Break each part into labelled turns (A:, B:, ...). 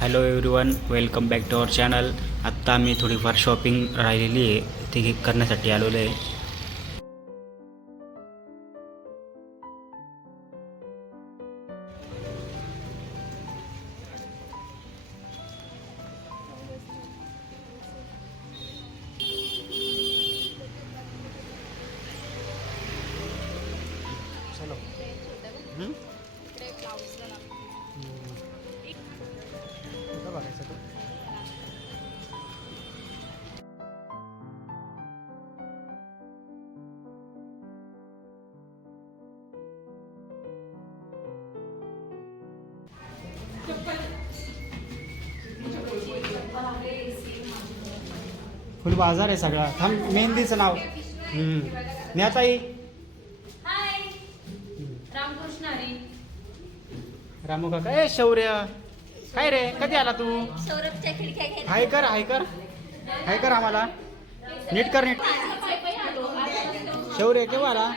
A: Hello everyone welcome back to our channel आत्ता आम्ही थोडीफार शॉपिंग राहिलेली आहे. ती करण्यासाठी आलेलो आहे. चलो. बाजार आहे सगळा. थांब मेहंदीचं नाव.
B: हरी.
A: रामू काका. ए शौर्य. काय रे? कधी आला तू?
B: सौरभच्या खिडक्या घेत
A: हाय कर हाय कर. हाय कर आम्हाला. नीट कर नीट. शौर्य केव्हा आला?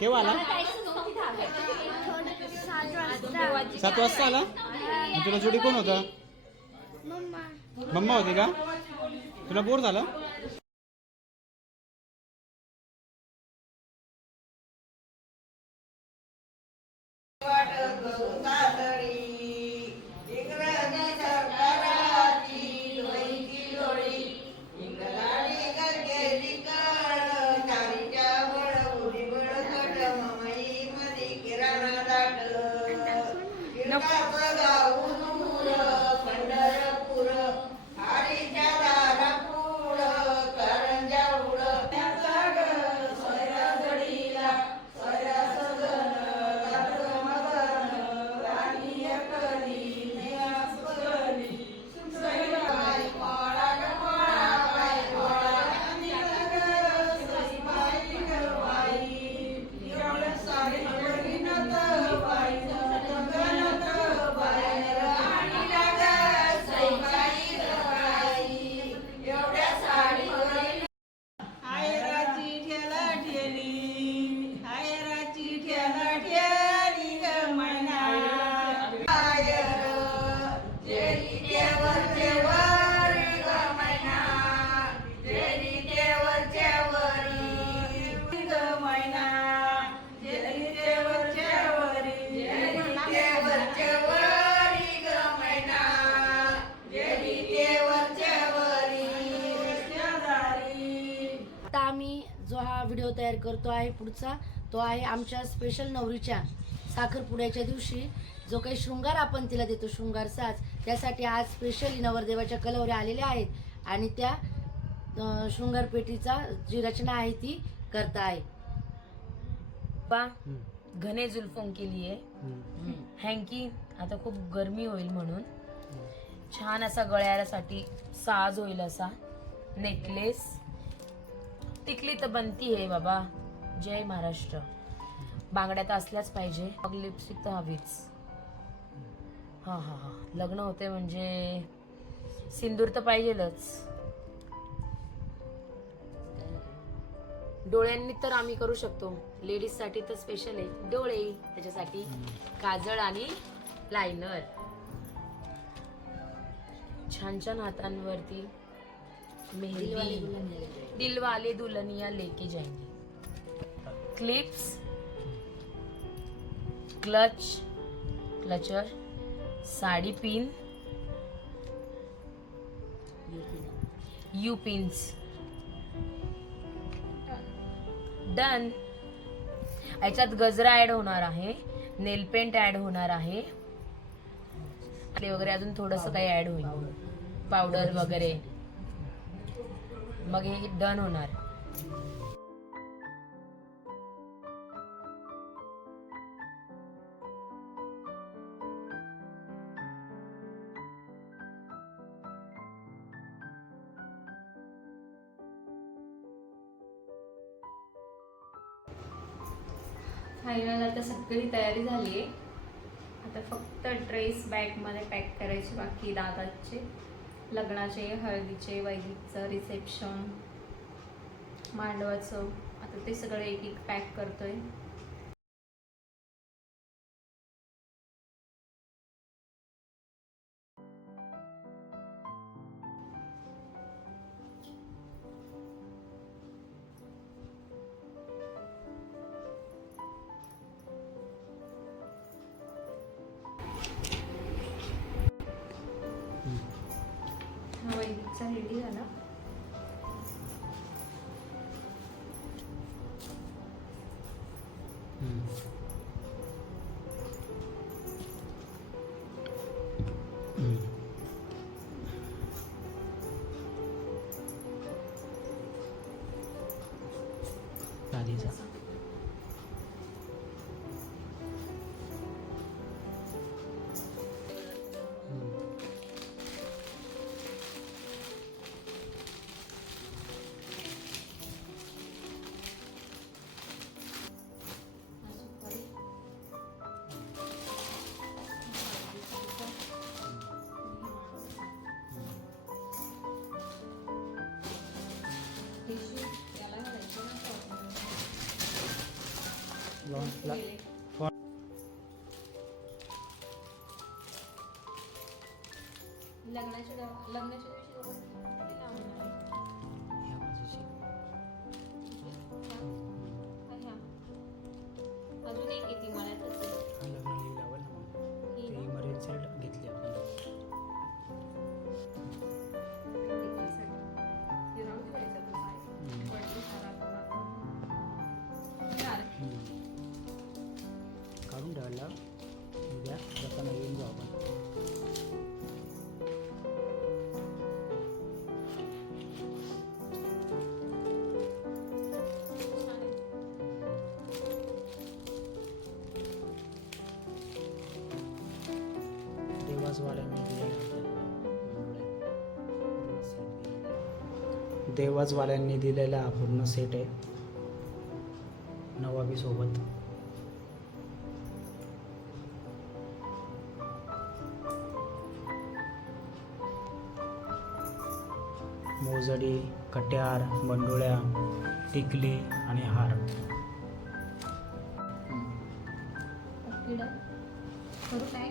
A: केव्हा आला? सात वाजता आला? तुला जोडी कोण होता? मम्मा होती का? तुला बोर झालं?
C: करतो आहे पुढचा तो आहे आमच्या स्पेशल नवरीच्या साखरपुड्याच्या दिवशी. जो काही शृंगार आपण तिला देतो शृंगार साज त्यासाठी आज स्पेशली नवरदेवाच्या कलवऱ्या आलेल्या आहेत आणि त्या शृंगार पेटीचा जी रचना आहे ती करता आहे.
D: पा घने जुल्फों के लिए हँकी आता खूप गरमी होईल म्हणून. छान असा गळ्यासाठी साज होईल असा. नेकलेस. टिकली तर बनती आहे बाबा. जय महाराष्ट्र. बांगड्या तर असल्याच पाहिजे. मग लिपस्टिक तर हवीच. हा हा हा. लग्न होते म्हणजे सिंदूर तर पाहिजेलच. डोळ्यांनी तर आम्ही करू शकतो. लेडीजसाठी तर स्पेशल आहे. डोळे त्याच्यासाठी काजळ आणि लायनर छान छान हातांवरती mehndi Dilwale Dulhania Le Jayenge. Clips clutch clutcher sari pin U pins done याच्यात गजरा ऍड होणार आहे नेल पेंट ऍड होणार आहे। ते वगैरे अजून थोडंसं काही ऍड होईल। पावडर वगैरे। मग हे डन होणार.
E: फायनल आता सगळी तयारी झाली आहे. आता फक्त ड्रेस बॅगमध्ये पॅक करायची बाकी दादाचे. लग्नाचे हळदीचे वैदिकचं रिसेप्शन मांडवाचं. आता ते सगळं एक एक पॅक करतोय. हा रेडी झाला. लग्नाच्या दव- लग्नाच्या
A: ह्या?
E: अजून एक येते मळ्यातच
A: देवाजवाल्यांनी दिलेला पूर्ण सेट आहे. नवाबी सोबत. मोजडी कट्यार बंडोळ्या टिकली आणि हार.
E: करू काय?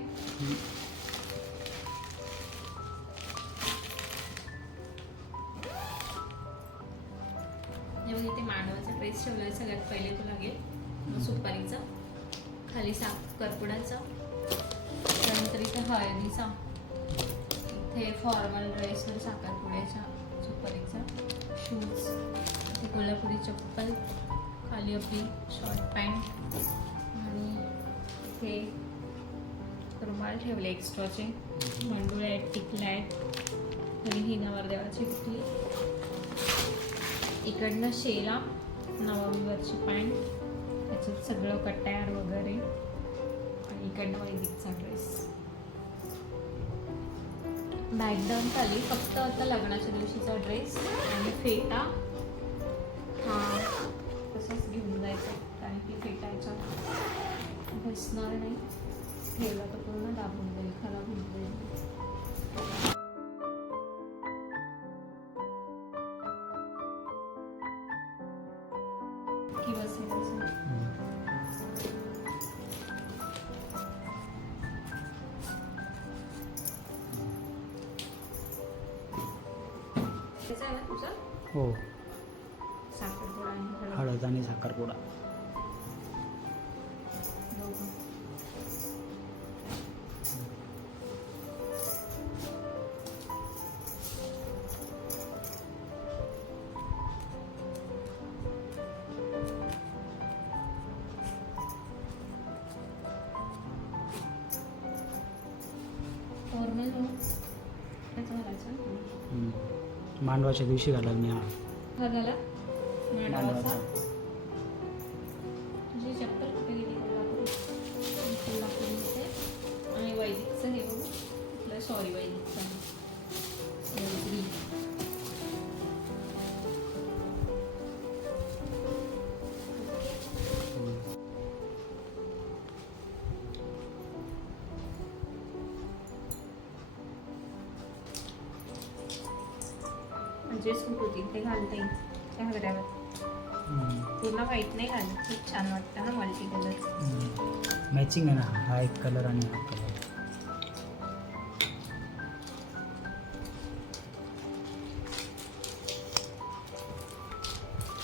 E: मांडवाचा ठेवला आहे सगळ्यात पहिले तो लागेल सुपारीचा. खाली साख करपुडाचा त्यानंतर इथे हळदीचा. इथे फॉर्मल ड्रेसवर साखरपुड्याचा सुपारीचा. शूज इथे कोल्हापुरी चप्पल. खाली आपली शॉर्ट पॅन्ट आणि इथे रुमाल ठेवले एक्स्ट्राचे मंडुळे आहेत टिकला आहेत आणि ही नवरदेवाची टिकली इकडनं शेला. नवंबरची पॅन्ट. त्याच्यात सगळं कट्यार वगैरे. आणि इकडनं वैदिकचा ड्रेस. बॅकडाऊन खाली. फक्त आता लग्नाच्या दिवशीचा ड्रेस आणि फेटा. हा. तसंच घेऊन जायचं. कारण की फेटायचा बसणार नाही. ठेवला तर पूर्ण दाबून जाईल. खराब होऊन जाईल.
A: हो.
E: हळद.
A: आणि साखरपुडा.
E: दोघं. फॉर्मल हो त्याच घालायचं
A: हम्म. मांडवाच्या दिवशी घालाल मी. हा
E: झाला
A: मांडवाचा.
E: म्हणजे सूट होती ते घालता येईल त्या घड्यावर
A: हम्म.
E: पूर्ण व्हाईट नाही घालत खूप छान वाटतं ना मल्टी कलर.
A: मॅचिंग आहे ना हा एक कलर आणि हा कलर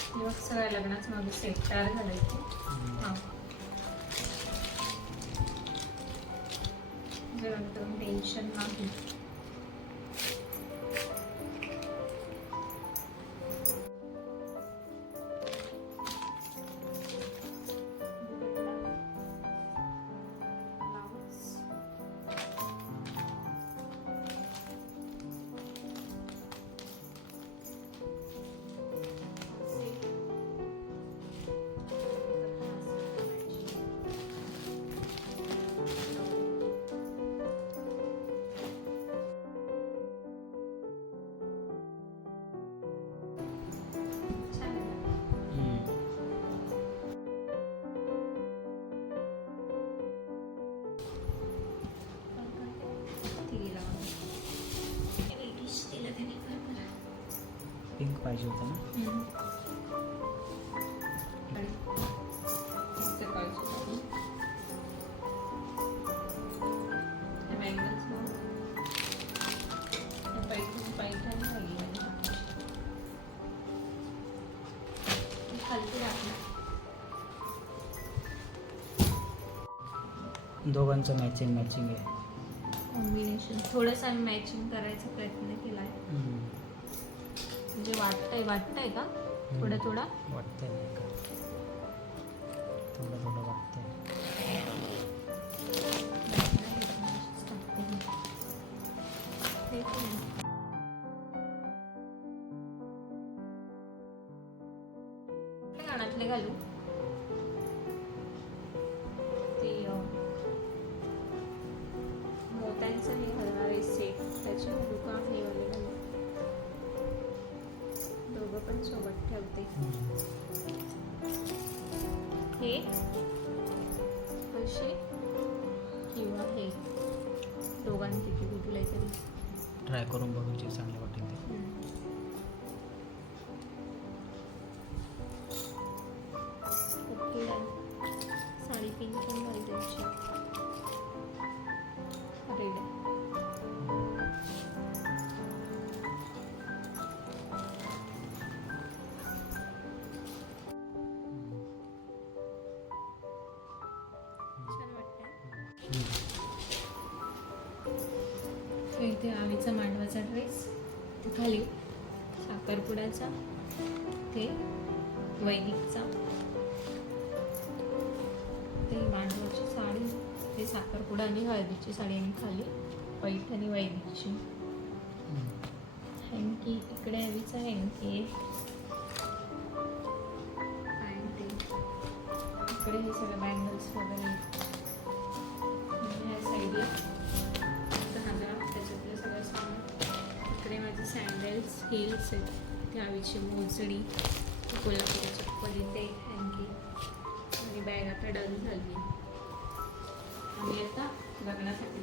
E: जेव्हा सगळ्या लग्नाचं माझं सेट तयार घालायची हां. जेणेकरून टेन्शन नाही
F: पिंक पाहिजे होता ना. दोघांचं मॅचिंग मॅचिंग आहे
E: कॉम्बिनेशन थोडंसं आम्ही मॅचिंग करायचा प्रयत्न केला आहे. म्हणजे वाटतंय वाटतंय का? थोडं थोडं?
F: वाटतंय नाही का? थोडं थोडं वाटतंय.
E: सोबत ठेवते. हे? असे किंवा हे? दोघांपैकी कुठले तरी?
F: ट्राय करून बघू जे चांगलं वाटेल ते.
E: इथे आवीचा मांडवाचा ड्रेस खाली साखरपुड्याचा ते वैदिकचा. ते मांडवाची साडी ते साखरपुडा आणि हळदीची साडी आणि खाली पैठणी वैदिकची. हँकी इकडे आवीचा हँकी आणि इकडे हे सगळे बँगल्स वगैरे. आणि झालं साईडला दहा त्याच्यातलं सगळं सामान इकडे माझे सँडल्स हिल्स आहेत त्याविषयी मोजडी कोल्हापूरच्या चप्पल इथे आणखी. आणि बॅग आता डन झाली. आम्ही आता लग्नासाठी